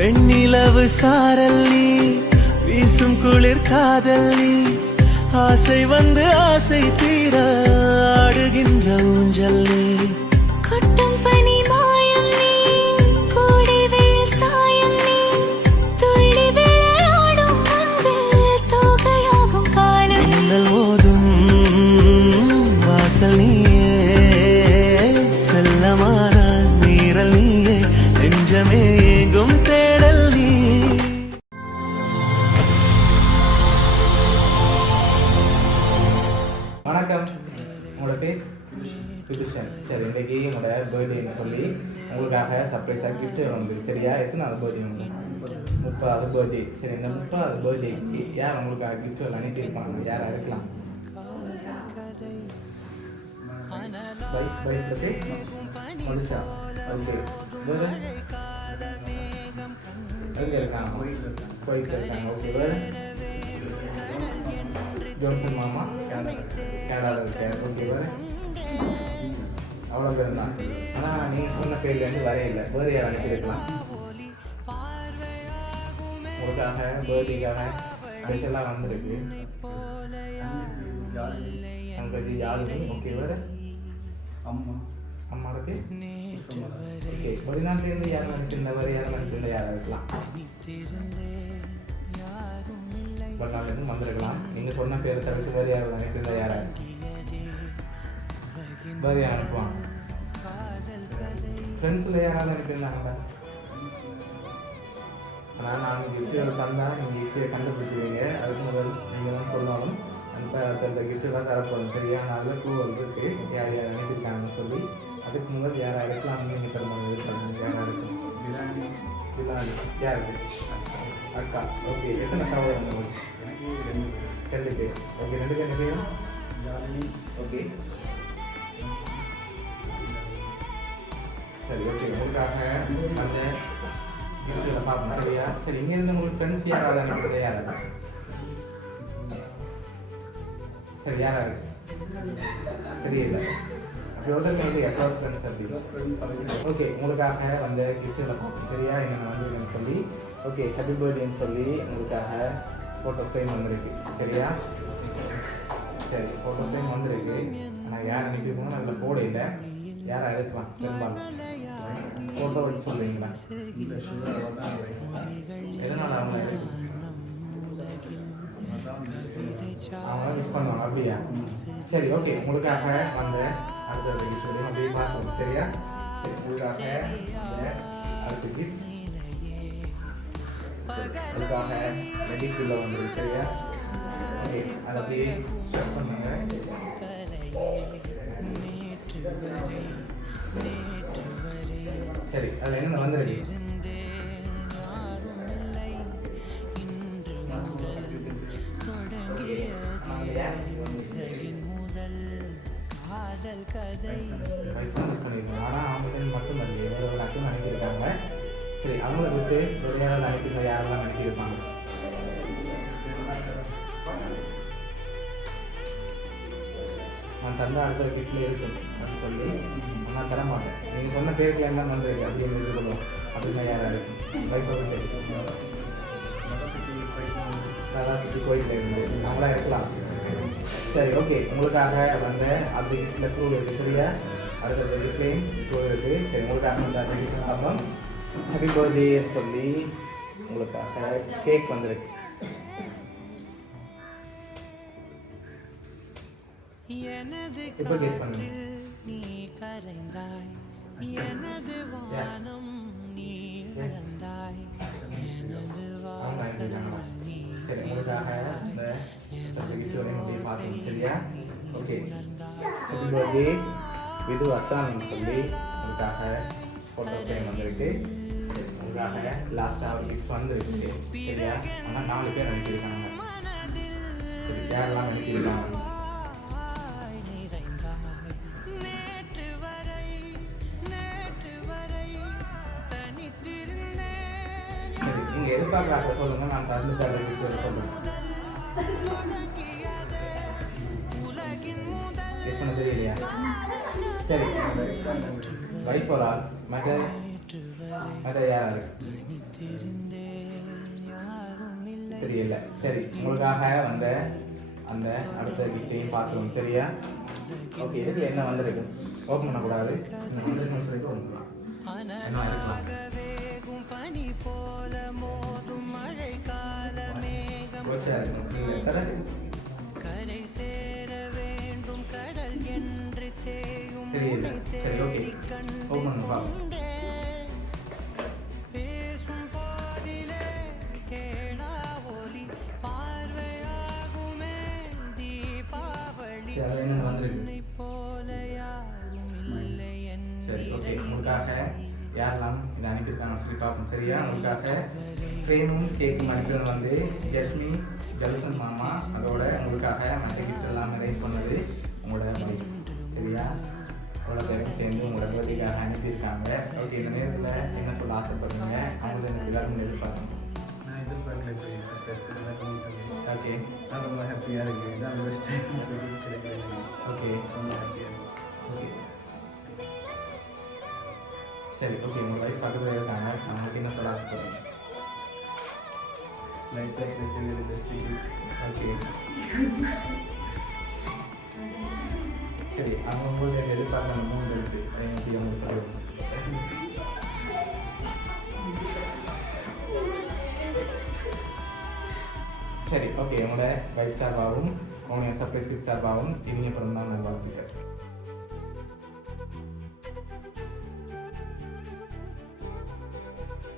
வெண்ணிலவு சாரல் நீ வீசும் குளிர் காதல் நீ ஆசை வந்து ஆசை தீர ஆடுகின்ற ஊஞ்சல் நீ கொட்டும் பனி மாயம் நீ கோடை வெயில் சாயம் நீ துள்ளி விளையாடும் அன்பில் தோகையாகும் காலம் மின்னல் மோதும் வாசல் நீயே செல்லமான நீரல் நீயே நெஞ்சமே எங்கும் தேடல் நீ. வணக்கம், உங்களோட பேர் புதுஷன். சரி, இன்றைக்கி உங்களோட பர்த்டேன்னு சொல்லி உங்களுக்காக சர்ப்ரைஸாக கிஃப்ட் வந்து சரியா? எத்தனாவது பர்த்டே உங்களுக்கு? 30வது பர்த்டே. சரி, இந்த 30வது பர்த்டேக்கு யார் உங்களுக்காக கிஃப்ட் அனுப்பியிருப்பாங்க? யாராக இருக்கலாம்? மனுஷா. ஓகே, வேறு எங்கே இருக்காங்க? போயிட்டு இருக்காங்க. ஓகே, வேறு ஜோன்சன் மாமா கேரளாவில் இருக்கார். ஓகே, வேறு அவ்வளோ பேர் தான். ஆனால் நீங்கள் சொன்ன பேர்லேருந்து வரையில்லை. வேறு யார் அனுப்பியிருக்கலாம்? உங்களுக்காக பர்த்டேக்காக ஸ்பெஷலாக வந்திருக்கு அங்கே யாருமே. ஓகே, வேறு அம்மாவுக்கு ஓகே. வெளிநாட்டிலேருந்து யாரும் அனுப்பியிருந்தா வேறு யாரும் அனுப்பியிருந்தா யாராக இருக்கலாம்? வெளிநாட்டிலேருந்து வந்திருக்கலாம். நீங்கள் சொன்ன பேரை தவிர்த்து வேறு யாரும் அனுப்பியிருந்தா யாராக வேறு யார் அனுப்புவாங்க? ஃப்ரெண்ட்ஸில் யாராவது அனுப்பியிருந்தாங்களா? ஆனால் நான் கிஃப்ட்டுகள் தந்தால் நீங்கள் ஈஸியாக கண்டுபிடிச்சிடுவீங்க. அதுக்கு முதல் நீங்கள் தான் சொல்லணும். அந்த கிஃப்ட்டுலாம் தரப்போம் சரியா? அதில் கூவல் இருக்குது யார் யார் அனுப்பியிருக்காங்கன்னு சொல்லி. அதுக்கு முதல் யாராக இருக்கலாம்னு நீங்கள் தருமானம் இருக்காங்க? யாராக இருக்கும்? பிலாலி. யாருக்கு? அக்கா. ஓகே, எத்தனை சகோதரங்க உங்களுக்கு? 2 பேர். ஓகே, 2 பேர் என்ன பேரும்? ஓகே, சரி. ஓகே, உங்களுக்காக அந்த கிஃப்ட்டில் பார்ப்போம் சரியா? சரி, இங்கேருந்து உங்களுக்கு ஃப்ரெண்ட்ஸ் யாராவது அனுப்பிடுறது யாராவது? சரி, யாரா இருக்கு? தெரியல. அப்படி வந்து அக்ராஸ் ஃப்ரெண்ட்ஸ் அப்படி. ஓகே, உங்களுக்காக வந்த கிஃப்ட்டில் பார்ப்போம் சரியா? என்னென்ன வந்து சொல்லி. ஓகே, ஹாப்பி பர்த்டேன்னு சொல்லி உங்களுக்காக ஃபோட்டோ ஃப்ரேம் வந்துருக்கு சரியா? சரி, ஃபோட்டோ ஃப்ரேம் வந்துருக்கு. ஆனால் யார் அனுப்பியிருக்கோம் அதில் போட இல்லை. யாராக இருக்கலாம்? பெரும்பாலும் ஃபோட்டோ வச்சு சொல்லுவீங்களா? எதனால் அவங்க அவங்க மிஸ் பண்ணுவாங்க அப்படியா? சரி, ஓகே. உங்களுக்காக வந்த அடுத்த சொல்லி அப்படியே பார்ப்போம் சரியா? சரி, உங்களுக்காக அடுத்த கிஃப்ட் உங்களுக்காக மெடிக்குள்ள வந்துருக்கு சரியா? ஓகே, அதை அப்படியே ஷேர் பண்ணுங்க. சரி, அது என்ன வந்துருக்கு? ஆனால் அவங்க மட்டும் இல்லை, எவ்வளோ நாட்டும் அனுப்பியிருக்காங்க. சரி, அவங்கள விட்டு ஒரு யாராவது அனுப்பியிருந்தா யாரெல்லாம் அனுப்பியிருப்பாங்க? நான் தந்த அடுத்த கிஃப்டில் இருக்கும் அப்படின்னு சொல்லி நான் தர மாட்டேன். நீங்கள் சொன்ன பேருக்குள்ள என்ன பண்ணுறீங்க அப்படின்னு எதிர்கொள்ளும் அப்படின்னா யாராக இருக்கும்? பைக் சிட்டி கோயிலில் இருந்து அவங்களா இருக்கலாம். சரி, ஓகே. உங்களுக்காக வந்த அந்த கிஃப்டில் க்ரூ இருக்குது சரியா? அடுத்த கிஃப்ட்லேயும் க்ரூ இருக்குது. சரி, உங்களுக்காக வந்து அந்த கிஃப்ட் அப்புறம் ஹாப்பி பர்த்டேன்னு சொல்லி உங்களுக்காக கேக் வந்துருக்கு. இப்போ டேஸ்ட் பண்ணுங்க. சரி, உங்களுக்காக இந்த கிஃப்டோடையும் அப்படியே பார்க்கணும் சரியா? ஓகே, ஹாப்பி பர்த்டே விது அத்தான்னு சொல்லி உங்களுக்காக ஃபோட்டோ ஃப்ரேம் வந்துருக்கு. சரி, உங்களுக்காக லாஸ்ட்டாக ஒரு கிஃப்ட் வந்துருக்கு சரியா? ஆனால் 4 பேர் அனுப்பியிருக்காங்க. சரி, யாரெல்லாம் அனுப்பியிருக்காங்க? சரி, நீங்கள் எதிர்பார்க்குறாங்க சொல்லுங்கள். நான் தந்துட்டு அதை கிஃப்ட் சொல்லுங்கள். கெஸ் பண்ண தெரியலையா? சரி, வைஃப் ஒரு ஆள், மற்ற வேற யாரு தெரியல. சரி, உங்களுக்காக வந்த அந்த அடுத்த கிட்டையும் பார்த்துருவோம். சரியா? ஓகே, இதுல என்ன வந்திருக்கு? ஓப்பன் பண்ணக்கூடாது. வந்திருக்குன்னு சொல்லிட்டு என்ன இருக்கலாம்? கோச்சா இருக்கும். இல்லை, கரெக்ட். தெரியல. சரி, ஓகே, ஓப்பன் பண்ணி பார்ப்போம். சரி, அது என்ன வந்திருக்கு? சரி, ஓகே, உங்களுக்காக யாரெல்லாம் இதை அனுப்பியிருக்காங்க சொல்லி பார்ப்போம். சரியா? உங்களுக்காக ஃப்ரேமும் கேக்கும் அனுப்பினது வந்து ஜஸ்மி ஜல்சன் மாமா. அதோட உங்களுக்காக மற்ற கிஃப்ட் எல்லாம் அரேஞ்ச் பண்ணது உங்களோட வைஃப். சரியா? அவ்வளோ பேரும் சேர்ந்து உங்களோட பர்த்டேக்காக அனுப்பியிருக்காங்க. ஓகே, இந்த நேரத்தில் என்ன சொல்ல ஆசைப்படுறீங்க? அவங்களுக்கு எனக்கு எல்லாரும் எதிர்பார்க்கணும். நான் எதிர்பார்க்கல சார். டெஸ்ட் ஓகே, நான் ரொம்ப ஹாப்பியாக இருக்குது. இதான் பெஸ்ட் டைம் கிடைக்கிறது. ஓகே, ரொம்ப ஹாப்பியாக இருக்குது. ஓகே. சரி, ஓகே, உங்கள் வைஃப் பக்கத்தில் இருக்காங்க. அவங்களுக்கு என்ன சொல்ல ஆசைப்படுறீங்க? லைஃப்பில் கிடைச்சது பெஸ்ட் கிஃப்ட். ஓகே. சரி, அவங்க உங்களுக்கு எதிர்பார்க்குற 3 எழுத்து அதை பற்றி அவங்க சொல்லுவாங்க. சரி, ஓகே, உங்களோட வைஃப் சார்பாகவும் உங்களுடைய சர்ப்ரைஸ் கிஃப்ட் சார்பாகவும் இனிய பிறந்தநாள் நல்வாழ்த்துக்கள்.